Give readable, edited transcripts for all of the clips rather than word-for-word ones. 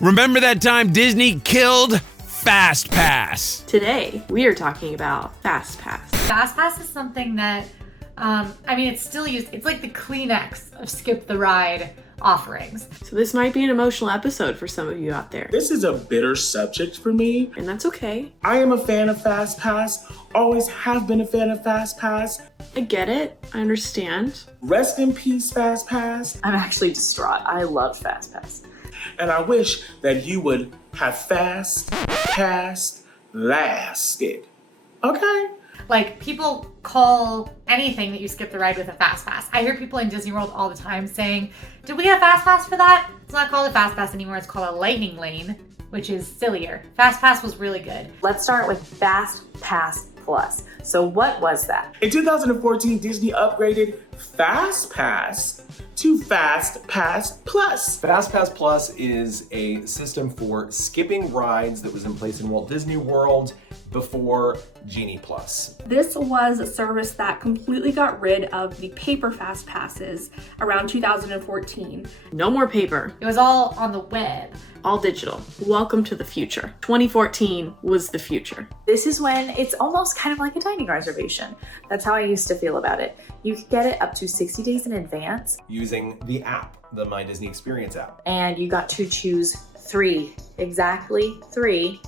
Remember that time Disney killed Fastpass? Today, we are talking about Fastpass. Fastpass is something that, it's still used. It's like the Kleenex of skip the ride offerings. So this might be an emotional episode for some of you out there. This is a bitter subject for me. And that's okay. I am a fan of Fastpass, always have been a fan of Fastpass. I get it, I understand. Rest in peace, Fastpass. I'm actually distraught. I love Fastpass. And I wish that you would have Fastpass lasted. Okay? Like, people call anything that you skip the ride with a Fastpass. I hear people in Disney World all the time saying, did we get a Fastpass for that? It's not called a Fastpass anymore, it's called a Lightning Lane, which is sillier. Fastpass was really good. Let's start with Fastpass Plus. So what was that? In 2014, Disney upgraded Fastpass to Fastpass Plus. Fastpass Plus is a system for skipping rides that was in place in Walt Disney World before Genie Plus. This was a service that completely got rid of the paper fast passes around 2014. No more paper. It was all on the web. All digital. Welcome to the future. 2014 was the future. This is when it's almost kind of like a dining reservation. That's how I used to feel about it. You could get it up to 60 days in advance. Using the app, the My Disney Experience app. And you got to choose exactly three,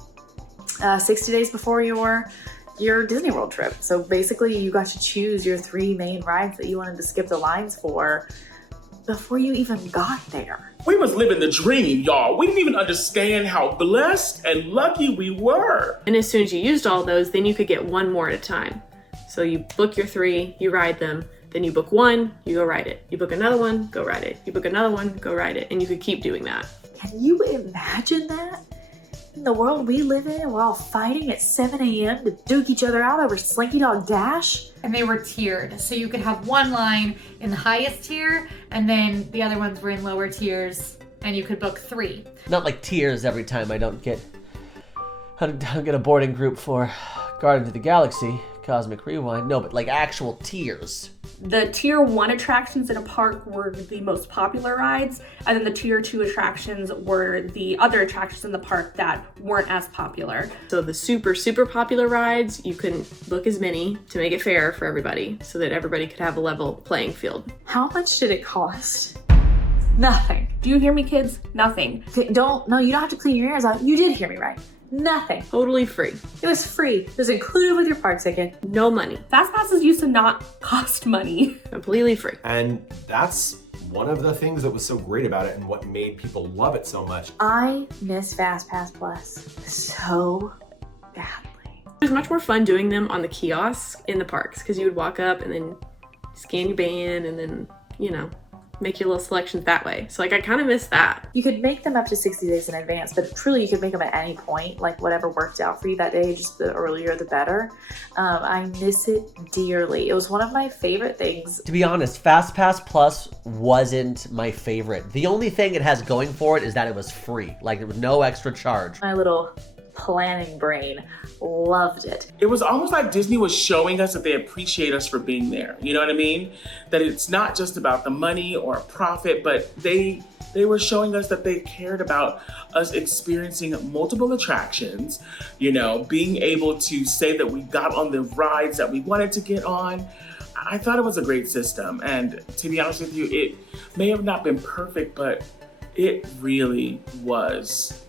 60 days before your Disney World trip. So basically you got to choose your 3 main rides that you wanted to skip the lines for before you even got there. We was living the dream, y'all. We didn't even understand how blessed and lucky we were. And as soon as you used all those, then you could get one more at a time. So you book your 3, you ride them, then you book one, you go ride it. You book another one, go ride it. You book another one, go ride it. And you could keep doing that. Can you imagine that? In the world we live in, and we're all fighting at 7 a.m. to duke each other out over Slinky Dog Dash? And they were tiered. So you could have one line in the highest tier, and then the other ones were in lower tiers, and you could book 3. Not like tears every time I don't get a boarding group for Guardians of the Galaxy, Cosmic Rewind. No, but like actual tiers. The tier 1 attractions in a park were the most popular rides, and then the tier 2 attractions were the other attractions in the park that weren't as popular. So the super, super popular rides, you couldn't book as many to make it fair for everybody so that everybody could have a level playing field. How much did it cost? Nothing. Do you hear me, kids? Nothing. Okay, you don't have to clean your ears out. You did hear me right. Nothing. Totally free. It was free. It was included with your park ticket. No money. Fastpasses used to not cost money. Completely free. And that's one of the things that was so great about it and what made people love it so much. I miss Fastpass Plus so badly. It was much more fun doing them on the kiosks in the parks because you would walk up and then scan your band and then, make your little selections that way. So I kind of miss that. You could make them up to 60 days in advance, but truly you could make them at any point, like whatever worked out for you that day, just the earlier the better. I miss it dearly. It was one of my favorite things. To be honest, Fastpass Plus wasn't my favorite. The only thing it has going for it is that it was free. Like there was no extra charge. My little planning brain loved it. It was almost like Disney was showing us that they appreciate us for being there. You know what I mean? That it's not just about the money or profit, but they were showing us that they cared about us experiencing multiple attractions, being able to say that we got on the rides that we wanted to get on. I thought it was a great system. And to be honest with you, it may have not been perfect, but it really was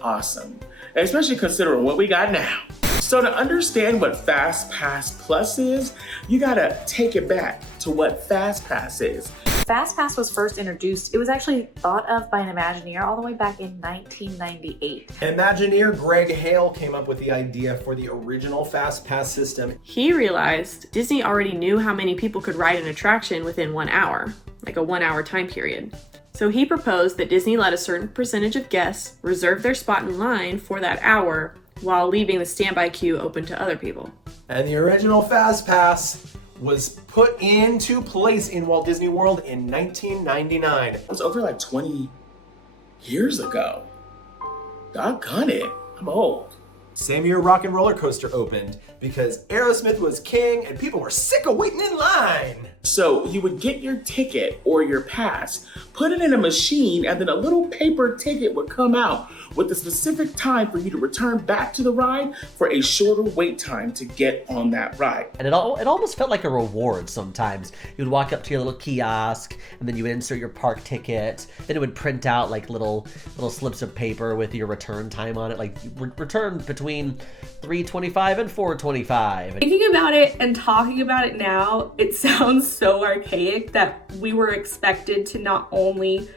awesome. Especially considering what we got now. So to understand what Fastpass Plus is, you gotta take it back to what Fastpass is. Fastpass was first introduced. It was actually thought of by an Imagineer all the way back in 1998. Imagineer Greg Hale came up with the idea for the original Fastpass system. He realized Disney already knew how many people could ride an attraction within 1 hour, like a 1 hour time period. So he proposed that Disney let a certain percentage of guests reserve their spot in line for that hour while leaving the standby queue open to other people. And the original Fastpass was put into place in Walt Disney World in 1999. It was over like 20 years ago. Doggone it, I'm old. Same year Rock and Roller Coaster opened because Aerosmith was king and people were sick of waiting in line. So you would get your ticket or your pass, put it in a machine, and then a little paper ticket would come out with a specific time for you to return back to the ride for a shorter wait time to get on that ride. And it almost felt like a reward sometimes. You'd walk up to your little kiosk, and then you would insert your park ticket. Then it would print out like little slips of paper with your return time on it, like return between 3:25 and 4:25. Thinking about it and talking about it now, it sounds so archaic that we were expected to not only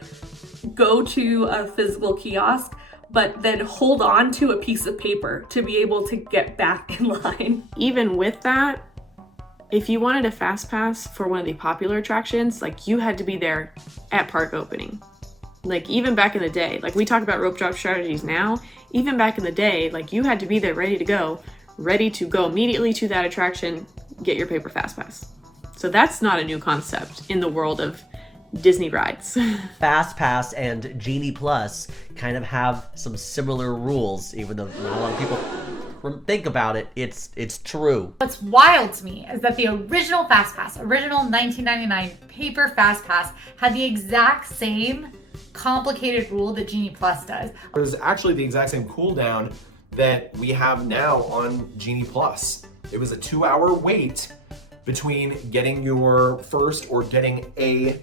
go to a physical kiosk, but then hold on to a piece of paper to be able to get back in line. Even with that, if you wanted a fast pass for one of the popular attractions, like you had to be there at park opening. Like even back in the day, like we talk about rope drop strategies now, even back in the day, like you had to be there ready to go immediately to that attraction, get your paper fast pass. So that's not a new concept in the world of Disney rides. Fastpass and Genie Plus kind of have some similar rules, even though not a lot of people think about it. It's true. What's wild to me is that the original Fastpass, original 1999 paper Fastpass, had the exact same complicated rule that Genie Plus does. It was actually the exact same cooldown that we have now on Genie Plus. It was a 2-hour wait between getting your first or getting a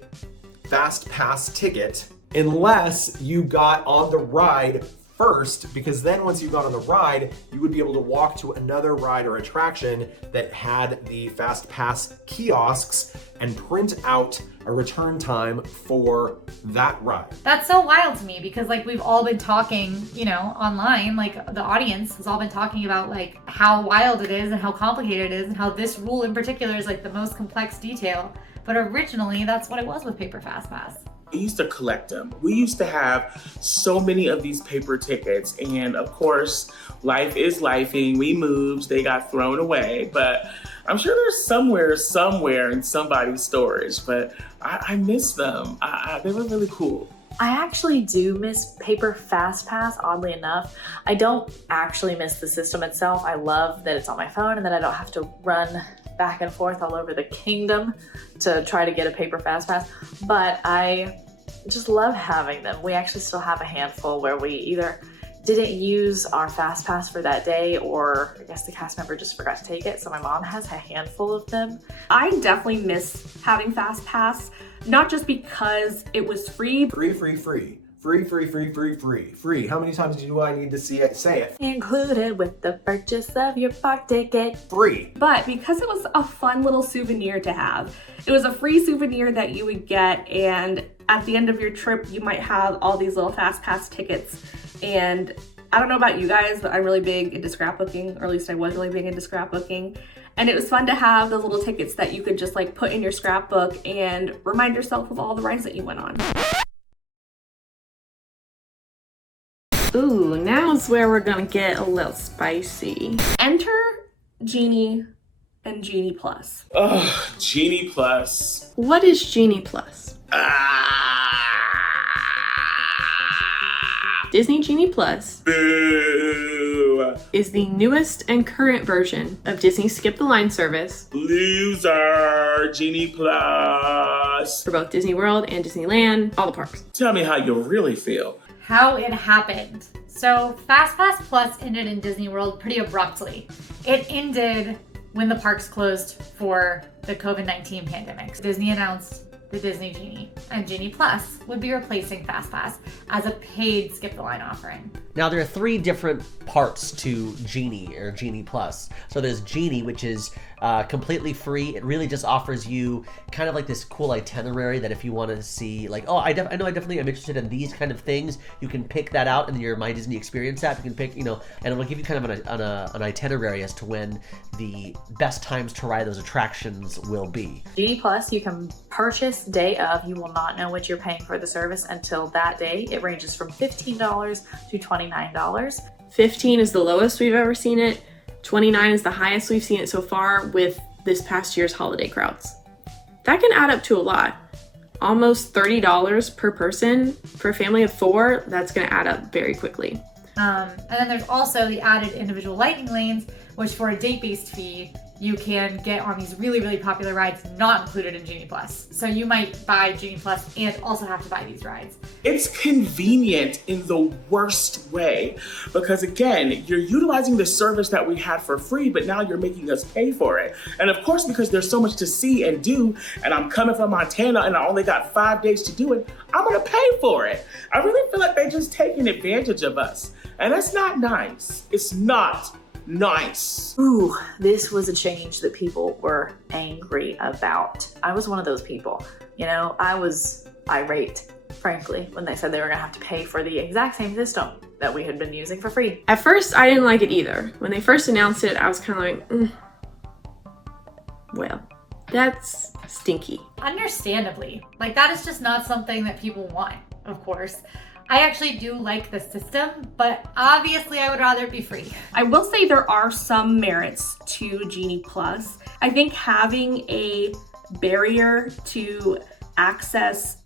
Fast Pass ticket, unless you got on the ride first, because then once you got on the ride, you would be able to walk to another ride or attraction that had the Fast Pass kiosks and print out a return time for that ride. That's so wild to me because like we've all been talking, you know, online, like the audience has all been talking about like how wild it is and how complicated it is and how this rule in particular is like the most complex detail. But originally that's what it was with paper Fast Pass. We used to collect them. We used to have so many of these paper tickets, and of course, life is lifing. We moved, they got thrown away, but I'm sure there's somewhere in somebody's storage, but I miss them. They were really cool. I actually do miss paper Fast Pass, oddly enough. I don't actually miss the system itself. I love that it's on my phone and that I don't have to run back and forth all over the kingdom to try to get a paper Fast Pass, but I just love having them. We actually still have a handful where we either didn't use our Fast Pass for that day, or I guess the cast member just forgot to take it, so my mom has a handful of them. I definitely miss having Fast Pass, not just because it was free. Free. How many times do I need to say it? Included with the purchase of your park ticket. Free. But because it was a fun little souvenir to have. It was a free souvenir that you would get, and at the end of your trip, you might have all these little Fast Pass tickets. And I don't know about you guys, but I'm really big into scrapbooking, or at least I was really big into scrapbooking. And it was fun to have those little tickets that you could just like put in your scrapbook and remind yourself of all the rides that you went on. Ooh, now's where we're gonna get a little spicy. Enter Genie and Genie Plus. Ugh, Genie Plus. What is Genie Plus? Disney Genie Plus Boo. is the newest and current version of Disney's Skip the Line service Loser. Genie Plus. for both Disney World and Disneyland, all the parks. Tell me how you really feel. How it happened. So FastPass Plus ended in Disney World pretty abruptly. It ended when the parks closed for the COVID-19 pandemic. Disney announced the Disney Genie, and Genie Plus would be replacing FastPass as a paid Skip the Line offering. Now, there are 3 different parts to Genie or Genie Plus. So there's Genie, which is completely free. It really just offers you kind of like this cool itinerary that if you want to see, like, oh, I definitely am interested in these kind of things, you can pick that out in your My Disney Experience app. You can pick, you know, and it'll give you kind of an itinerary as to when the best times to ride those attractions will be. Genie Plus, you can purchase day of. You will not know what you're paying for the service until that day. It ranges from $15 to $29. 15 is the lowest we've ever seen it. 29 is the highest we've seen it so far with this past year's holiday crowds. That can add up to a lot. Almost $30 per person for a family of 4. That's going to add up very quickly. And then there's also the added individual lightning lanes, which for a date-based fee, you can get on these really, really popular rides not included in Genie Plus. So you might buy Genie Plus and also have to buy these rides. It's convenient in the worst way because, again, you're utilizing the service that we had for free, but now you're making us pay for it. And of course, because there's so much to see and do, and I'm coming from Montana and I only got 5 days to do it, I'm gonna pay for it. I really feel like they're just taking advantage of us. And that's not nice. It's not nice. Ooh, this was a change that people were angry about. I was one of those people. You know, I was irate, frankly, when they said they were gonna have to pay for the exact same system that we had been using for free. At first, I didn't like it either. When they first announced it, I was kind of like, well, that's stinky. Understandably. Like, that is just not something that people want, of course. I actually do like the system, but obviously I would rather it be free. I will say there are some merits to Genie Plus. I think having a barrier to access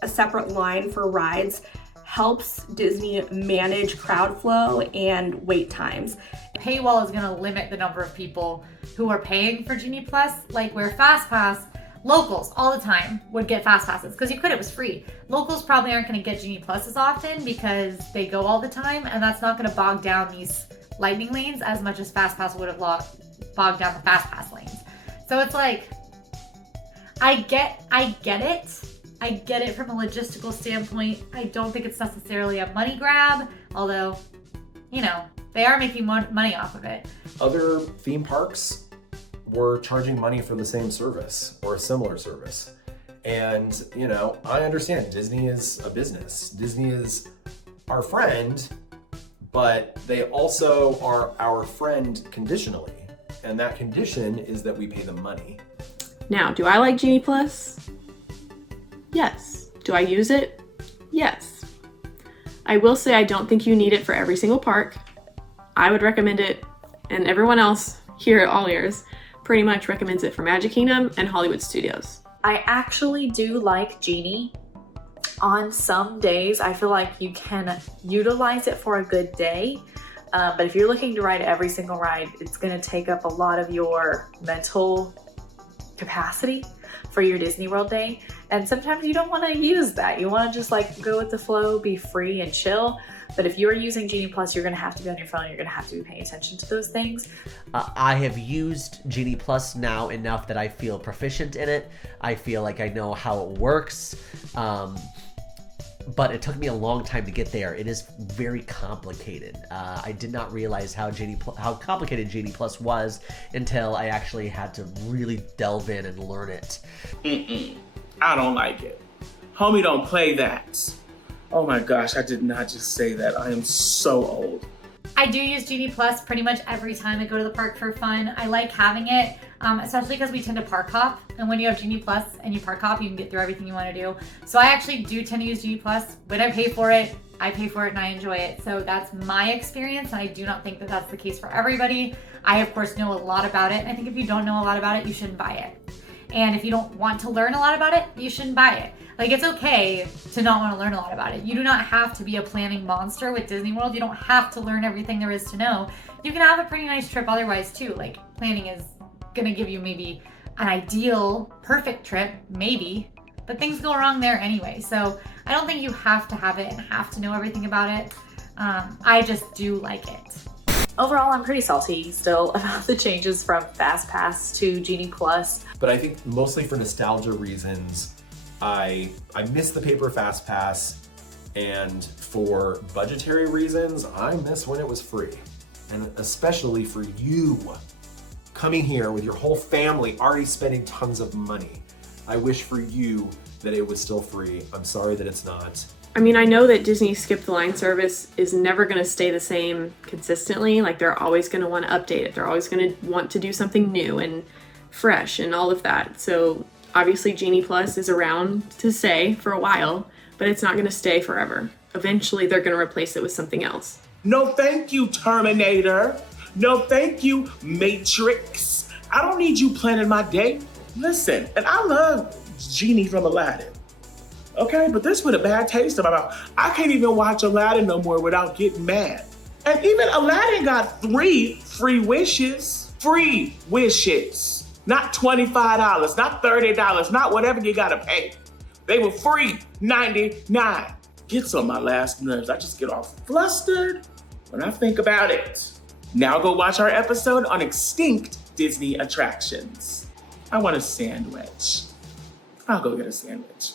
a separate line for rides helps Disney manage crowd flow and wait times. Paywall is going to limit the number of people who are paying for Genie Plus, like where Fastpass, locals all the time would get fast passes because it was free. Locals probably aren't going to get Genie Plus as often because they go all the time, and that's not going to bog down these lightning lanes as much as Fastpass would have bogged down the Fastpass lanes. So it's like, I get it. I get it from a logistical standpoint. I don't think it's necessarily a money grab, although, you know, they are making money off of it. Other theme parks were charging money for the same service or a similar service. And, you know, I understand Disney is a business. Disney is our friend, but they also are our friend conditionally. And that condition is that we pay them money. Now, do I like Genie Plus? Yes. Do I use it? Yes. I will say I don't think you need it for every single park. I would recommend it, and everyone else here at AllEars pretty much recommends it for Magic Kingdom and Hollywood Studios. I actually do like Genie. On some days, I feel like you can utilize it for a good day. But if you're looking to ride every single ride, it's gonna take up a lot of your mental capacity for your Disney World day. And sometimes you don't wanna use that. You wanna just like go with the flow, be free and chill. But if you're using Genie Plus, you're gonna have to be on your phone. You're gonna have to be paying attention to those things. I have used Genie Plus now enough that I feel proficient in it. I feel like I know how it works. But it took me a long time to get there. It is very complicated. I did not realize how complicated Genie Plus was until I actually had to really delve in and learn it. I don't like it. Homie, don't play that. Oh my gosh, I did not just say that. I am so old. I do use Genie Plus pretty much every time I go to the park for fun. I like having it, especially because we tend to park hop. And when you have Genie Plus and you park hop, you can get through everything you want to do. So I actually do tend to use Genie Plus. When I pay for it and I enjoy it. So that's my experience. And I do not think that that's the case for everybody. I, of course, know a lot about it. I think if you don't know a lot about it, you shouldn't buy it. And if you don't want to learn a lot about it, you shouldn't buy it. Like, it's okay to not want to learn a lot about it. You do not have to be a planning monster with Disney World. You don't have to learn everything there is to know. You can have a pretty nice trip otherwise too. Like, planning is gonna give you maybe an ideal, perfect trip, maybe, but things go wrong there anyway. So I don't think you have to have it and have to know everything about it. I just do like it. Overall, I'm pretty salty still about the changes from Fastpass to Genie Plus. But I think mostly for nostalgia reasons, I miss the paper Fastpass, and for budgetary reasons, I miss when it was free. And especially for you, coming here with your whole family, already spending tons of money. I wish for you that it was still free. I'm sorry that it's not. I mean, I know that Disney Skip the Line service is never going to stay the same consistently. Like, they're always going to want to update it. They're always going to want to do something new and fresh and all of that. So obviously Genie Plus is around to stay for a while, but it's not going to stay forever. Eventually they're going to replace it with something else. No thank you, Terminator. No thank you, Matrix. I don't need you planning my day. Listen, and I love Genie from Aladdin. Okay, but this put a bad taste in my mouth. I can't even watch Aladdin no more without getting mad. And even Aladdin got 3 free wishes. free wishes. Not $25, not $30, not whatever you gotta pay. They were free, $99. Gets on my last nerves. I just get all flustered when I think about it. Now go watch our episode on extinct Disney attractions. I want a sandwich. I'll go get a sandwich.